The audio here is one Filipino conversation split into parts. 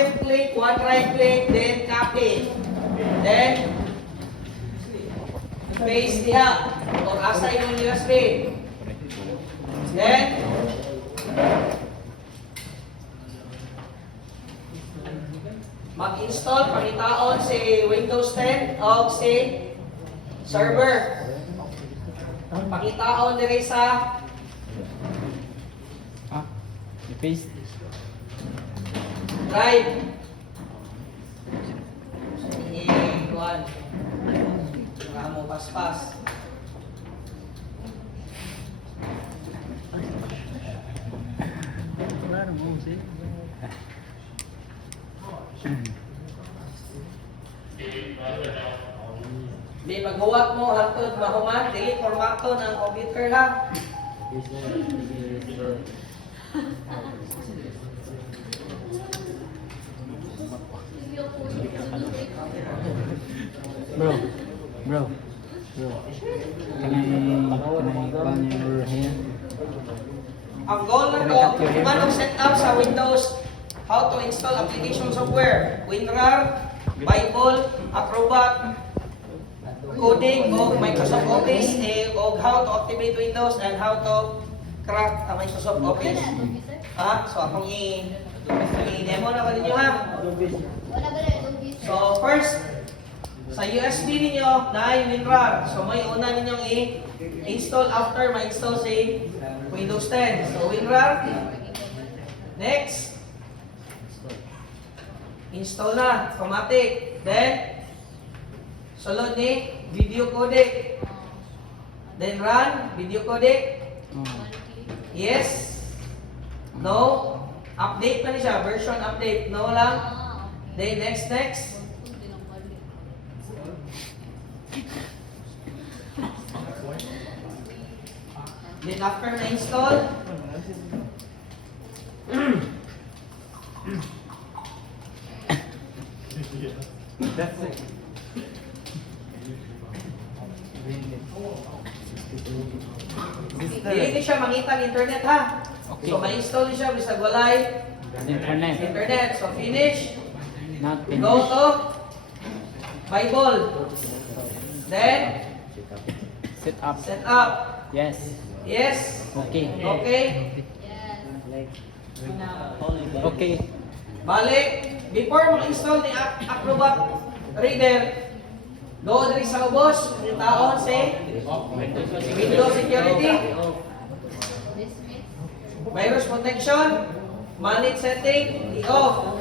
left click, one right click, then copy. Then, paste diha. Or asa yung USB. Then, mag-install, pangitaon si Windows 10 o si server. Pangitaon diri sa I-paste. drive. I-kuhan. Mga mo paspas. Claro, vamos a ir. Di maghuwag mo hantod mahuman, dili formato ng computer lang. Bro. Can I pan your hair? Ang goal na to, manong set up sa Windows, how to install application software, WinRAR, Bible, Acrobat, coding o Microsoft Office, o how to activate Windows and how to crack ang Microsoft Office. So akong i-demo na ko ninyo ha. So first, sa USB ninyo na ay WinRAR. So may una ninyong i-install after ma-install si Windows 10. So WinRAR. Next. Install na. Automatic. Then, sulod ni video codec. Then run. Video codec. Yes. No. Update pa niya siya. Version update. No lang. Then next. Then after na-install, That's it. hindi siya mangita ng internet ha. Okay. So ma-install niya siya bisag walay internet. So finish. Not Go finished. to Bible. Then Set up. set up. Yes. Yes. Okay. Okay. Okay. Balik. Before mag-install ni Acrobat Reader, go diri sa ubos, taon si Windows Security, Virus Protection, Manage Setting, i-off.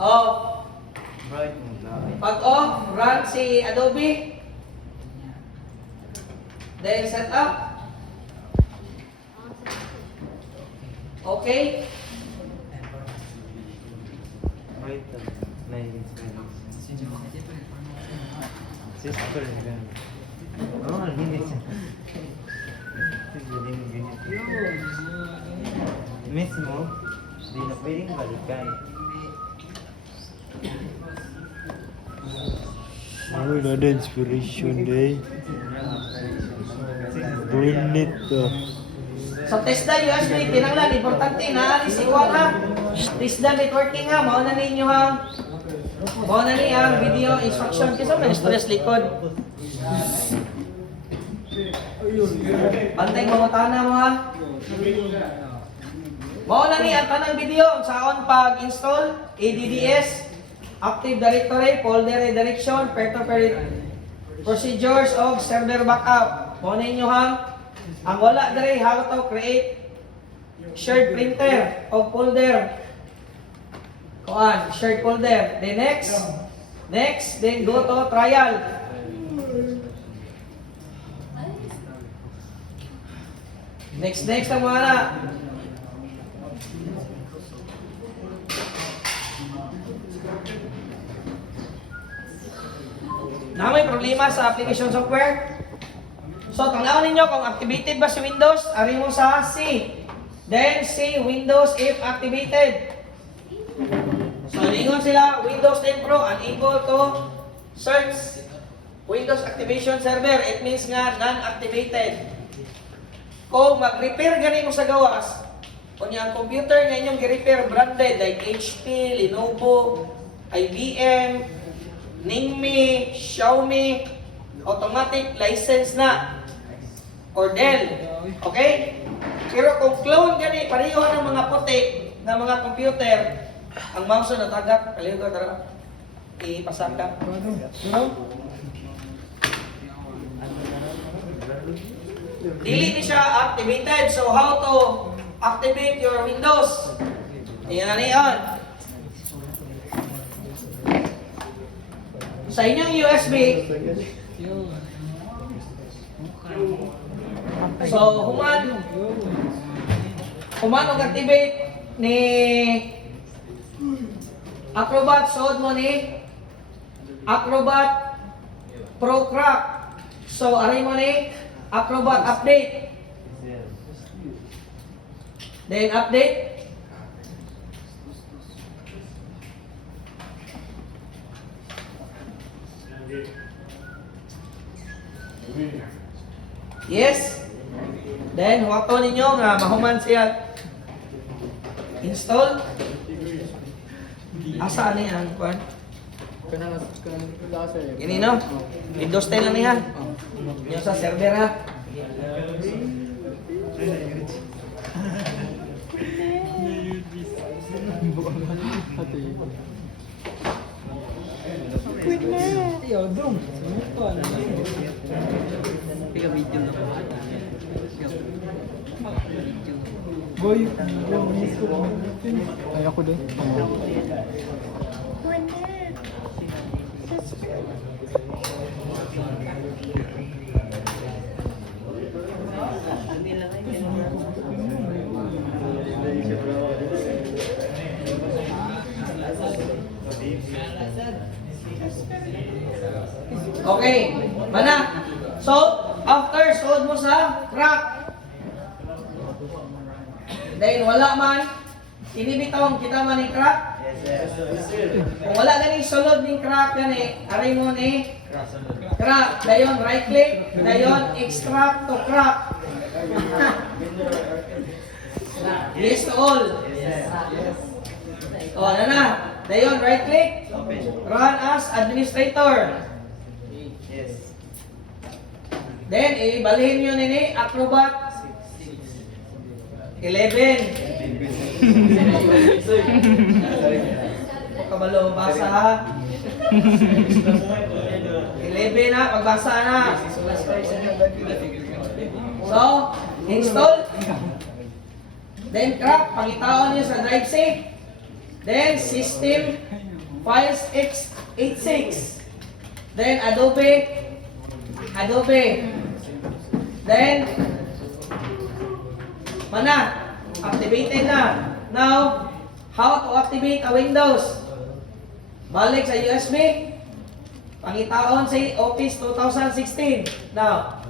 Off. Pag off, run si Adobe. Then set up. Okay. Mismo, di na pwedeng balikan. Oh, ada inspiration day. Bring it to. So TESDA USB, tinanglan, importante na alis ikuha ha. TESDA networking ha, mauna ninyo ha. Mauna ni ang video instruction kasi may stress likod. Bantay mo tana mo ha. Mauna ni ang tanang video sa on pag-install, ADDS, Active Directory, Folder Redirection, Peer-to-Peer Procedures of Server Backup. Mauna ninyo ha. Ang wala dere how to create shared printer o folder. Kuan, shared folder. Then next, then go to trial. Next ang mga na. Na may problema sa application software. So, tanawin ninyo kung activated ba si Windows, ari mo sa C. Then, C, Windows if activated. So, lingon sila, Windows 10 Pro, unable to search Windows Activation Server. It means nga, non-activated. Kung mag-repair gani mo sa gawas, Kung yung computer nga inyong gi-repair branded like HP, Lenovo, IBM, Ningmi, Xiaomi, automatic license na, or Dell. Okay? Pero kung clone gani, pareho ng mga puti na mga computer, ang mouse na tagat, kaliho ka tara, ipasaka. Dili ni siya activated. So how to activate your Windows? Ayan na niyan. Sa inyong USB, so human og-activate ni Acrobat, suod mo ni Acrobat Pro Crack. So aray mo ni Acrobat update. Then update. Yes. Then huwato ninyo nga mahuman siya. Install. Asa ni ang kuan? Ini no. Windows 10 lang niya. Yung sa server ha. Boy, ay ako din. Okay, mana? So, after suod mo sa crack. Then wala man, inibitawang kita man ni crack. Kung wala gani sulod ning crack gani, aray mo ni crack. Dayon right click, dayon extract to crack. Yes to all. O, ano na? Dayon right click, run as administrator. Then, ibalhin nyo nini, Acrobat 11. Kabalo, basa ha. 11 na, pagbasa na. So, install. Then, crack, pangitaon nyo sa drive C. Then, system, files x86. Then, Adobe. Then, mana? Activated na. Now, how to activate a Windows? Balik sa USB. Pangitaon sa Office 2016. Now,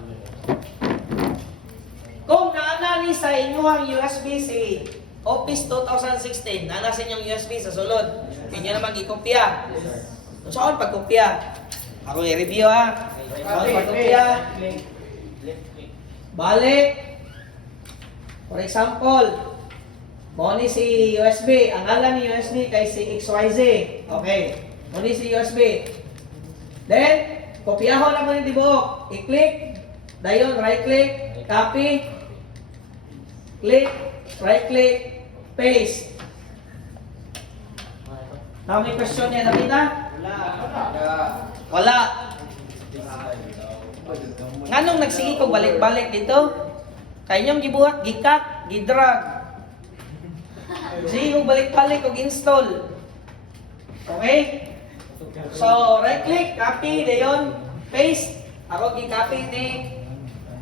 kung naana ni sa inyong USB si Office 2016, naana sa inyong USB sa sulod, inyo naman i-kopya. Saan pag-kopya? Ako i-review ha. Saan pag-kopya? Balik. For example, mo ni si USB, ang ngalan ni USB kay si XYZ. Okay. Mo ni si USB. Then, kopyahon na mo ni tibuok. I-click. Dayon, right-click. Copy. Click. Right-click. Paste. Now, may question niya nakita? Wala. Nganong nagsige ko balik-balik dito? Kaya niyong gibuhat, gikat, gidrag. Sige ko balik-balik og install. Okay? So, right-click, copy, dayon, paste. Ako gi-copy ni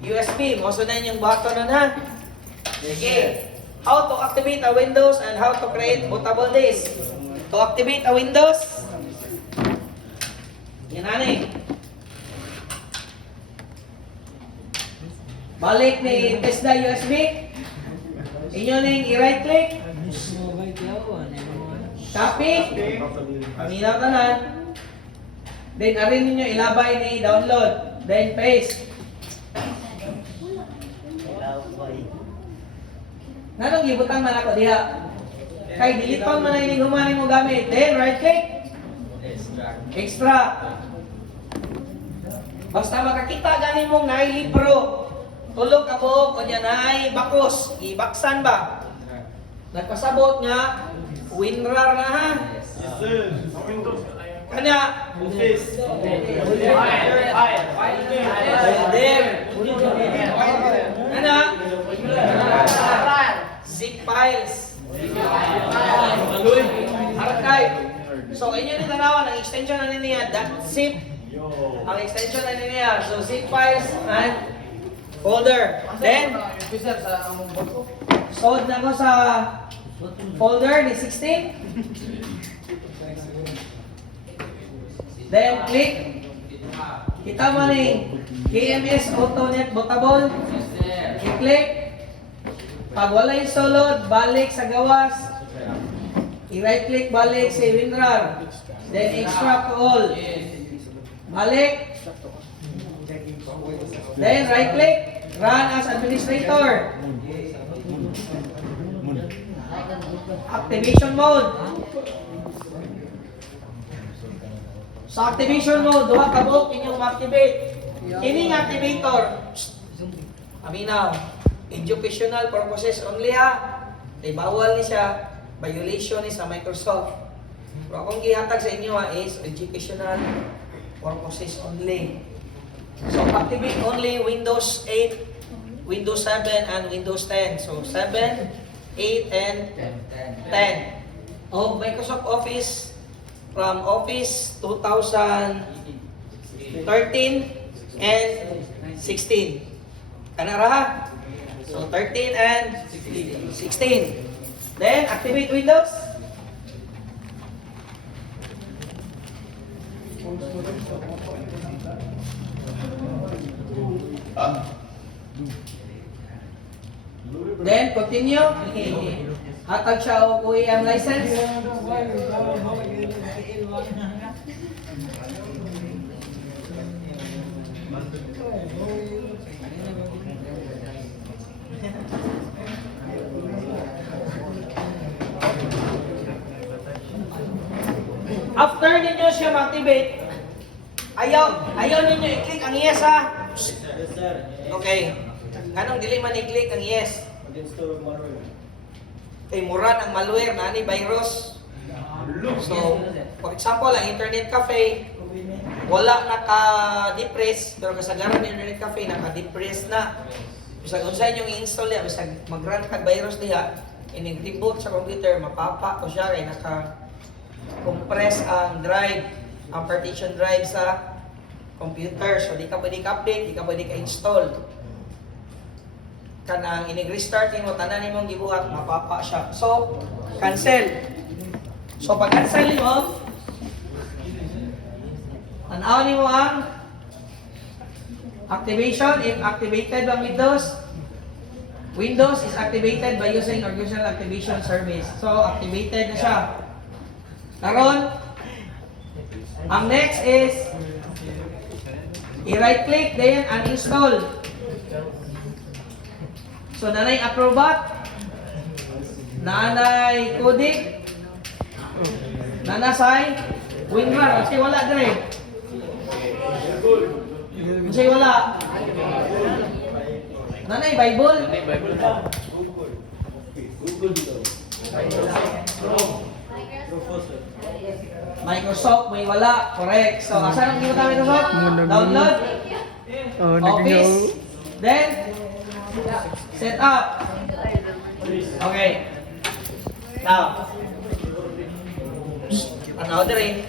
USB. Moso na yung button nun ha. Sige. How to activate a Windows and how to create bootable disk. To activate a Windows, yan na ni. Balik ni Tesla USB. Inyo ning i-right click. Copy. Paminaw tanan. Then arin ninyo ilabay ni download. Then paste. Nanong gibutang man ako diha. Kay diliton man ay humanin mo gamit. Then right click. Extract. Basta makakita gani mong naay libro. Tulog ka po, kunya naay bakos. Ibaksan ba? Nagpasabot nga, WinRAR na ha. Kanya. Folder. Kanya. Zip files. Archive. So, inyo ni tanawan, ang extension na niya, .zip. Ang extension na niya, so zip files and folder. Then, sod na ko sa folder ni 16. Then, click. Kita mo ni KMS AutoNet Bootable. I-click. Pag wala yung sulod, balik sa gawas. I-right click, balik sa WinRAR. Then, extract to all. Balik. Then, right click. Run as administrator. Activation mode. Sa activation mode, duha ka buok inyong activate. Kining activator. Aminaw. Educational purposes only ha. Kay bawal ni siya. Violation ni sa Microsoft. Pero akong gihatag sa inyo ha is educational purposes only. So activate only Windows 8, Windows 7, and Windows 10. So 7, 8, and 10. O Microsoft Office from Office 2013 and 16. Kanara ha? So 13 and 16. Then activate Windows. Then continue. Hatag siya og OEM license. After ninyo siya ma-activate, ayaw ninyo i-click ang yes ha. Okay. Anong dili man i-click ang yes? Kay mura ng malware na ni virus. So, for example, ang internet cafe wala naka-depress, pero kasagaran ng internet cafe naka-depress na. Bisag unsa inyong i-install niya, bisag mag-run kag virus diha, inig-reboot sa computer, mapapa ko siya kay naka-compress ang drive, ang partition drive sa computer. So, di ka pwede ka-update, di ka pwede ka-install. Kanang inig-restart mo, tanan nimong gibuhat, mapapa siya. So, cancel. So, pag cancel mo, tanaw nimo ang activation. If activated ang Windows is activated by using Organizational Activation Service. So, activated na siya. Karon, ang next is i-right click, then uninstall. So, nanay Acrobat, nanay Codic, nanasay WinRAR. Kasi wala dire. Kasi wala. Nanay Bible. Microsoft may wala. Correct. So, asan ang ginagamit Microsoft? Download. Office. Then, set up. Okay. Now, ano dire?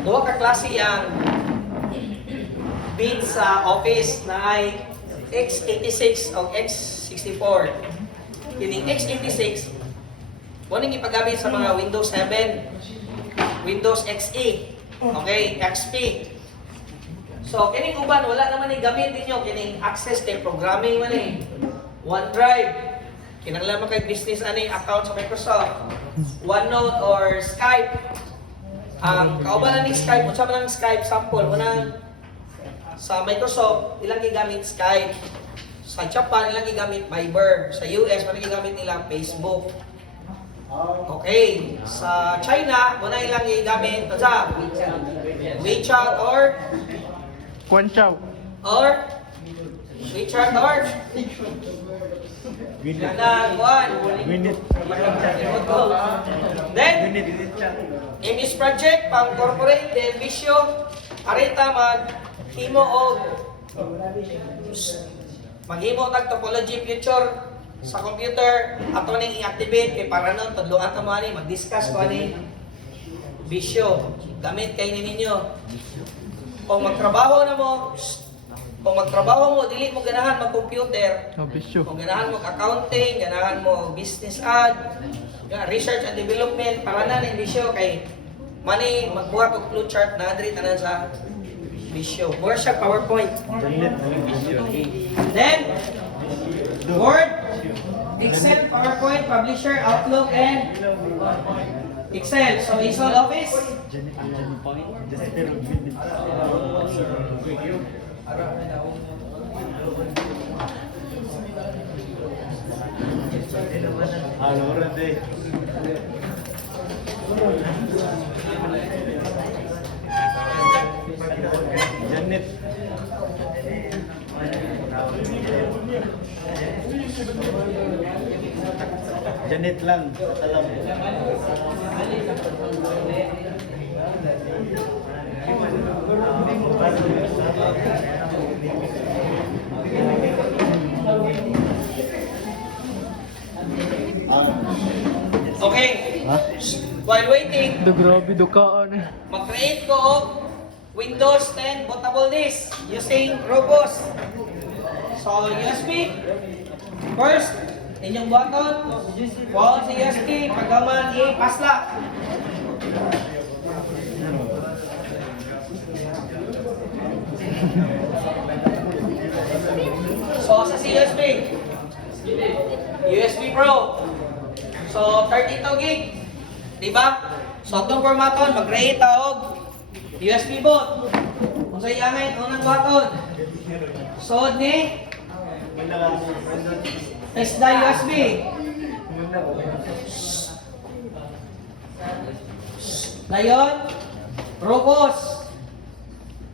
Duha ka klase yang bit sa Office na ay x86 o x64. Kining x86 mo ning ipagamit sa mga Windows 7, Windows XE, okay, XP. So kining uban wala naman ni gamit ninyo kining access kay programming man eh. OneDrive, kinahanglan man kay business ani account sa Microsoft, OneNote or Skype. Ang kaubanan ng Skype, unsa man ang Skype sample, unang sa Microsoft, ilang gigamit Skype. Sa Japan, nilang gigamit Viber. Sa US, nilang gigamit nila Facebook. Okay. Sa China, muna ilang gigamit sa WeChat or Kwanchaw. WeChat or Kanang kuan. Minute. Then, MS Project, pang corporate, then Visio, arita maghimo og tag topology future sa computer ato ning i-activate kay para nun tudloan ta mo ani mag-discuss ko ani Visio gamit kay ninyo kung magtrabaho na mo dili mo ganahan mag-computer Oh, bisyo. kung ganahan mo accounting, ganahan mo business ad, research and development, para na ng Visio kay mani magbuhat og flowchart na diri tanan sa Visio. Or siya PowerPoint. Then Word, Excel, PowerPoint, Publisher, Outlook, and Excel. So Excel Office. Janet. Janet lang. Alam. Okay. Ha? While waiting, Do grabe dukaan eh. mag-create ko og Windows 10 bootable disk using Robust. So, USB. First, inyong button. Wow, si USB. Pagkaman, i-pasla. So, sa USB. USB Pro. So, 32 gig. Diba? So, itong formaton, mag-create og USB boot. Kung sa iyangay, unang button. So, ni test the USB. Dayon, Rufus.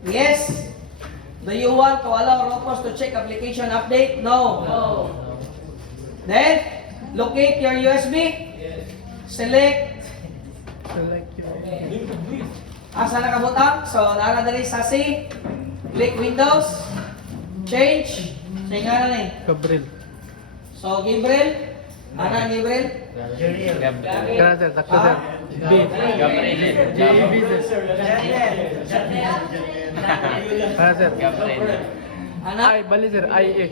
Yes. Do you want to allow Rufus to check application update? No. Then, locate your USB. Select. Asa nakabutang? So, nara dali sa C. Click Windows. Change. Sa nga na Gabriel. So, Gabriel. Ana Gabriel? Kaya sir, takto sir. B. J-E-B sir. Kaya sir. Ana? Ay, bali sir. I-E.